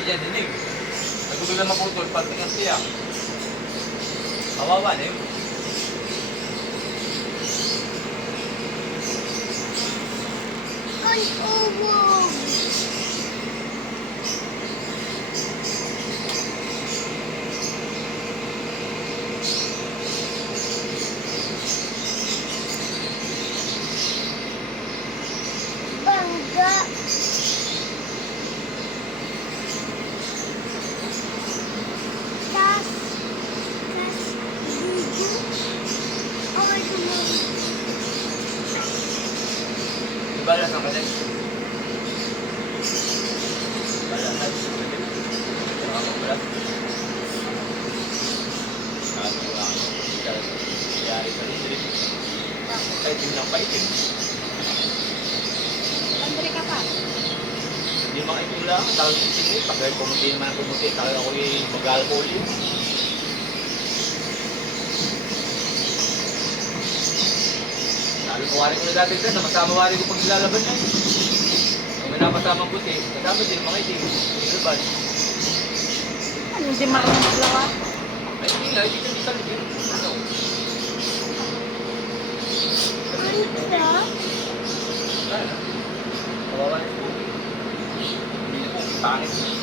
hindi niya dinig. Nagulog na maputol, pati nga siya. Kawawa na yun. Ay, uwag! Bangga! Tas, bubu. Ay, kumari. Ibalas ang kanin. Balasan. Nakakapagbalas. Nangyari sa rin. Fighting ng fighting. Bandri ka pa. Hindi mga itim lang. Tawag yung itim eh. Pag pumuti naman pumuti, tawag ako yung mag-alcohol yun. Sabi ko wari ko na dati dyan, namasama wari ko pag nilalaban niya. Kung may napasama ang puti, kasama din mga itim. Ilban. Ano, hindi marunong maglawa? Ay, hindi nga, hindi na sa libin. Ano? Ano siya? Wala na. Kawawa na ito. Hindi na po, pangit.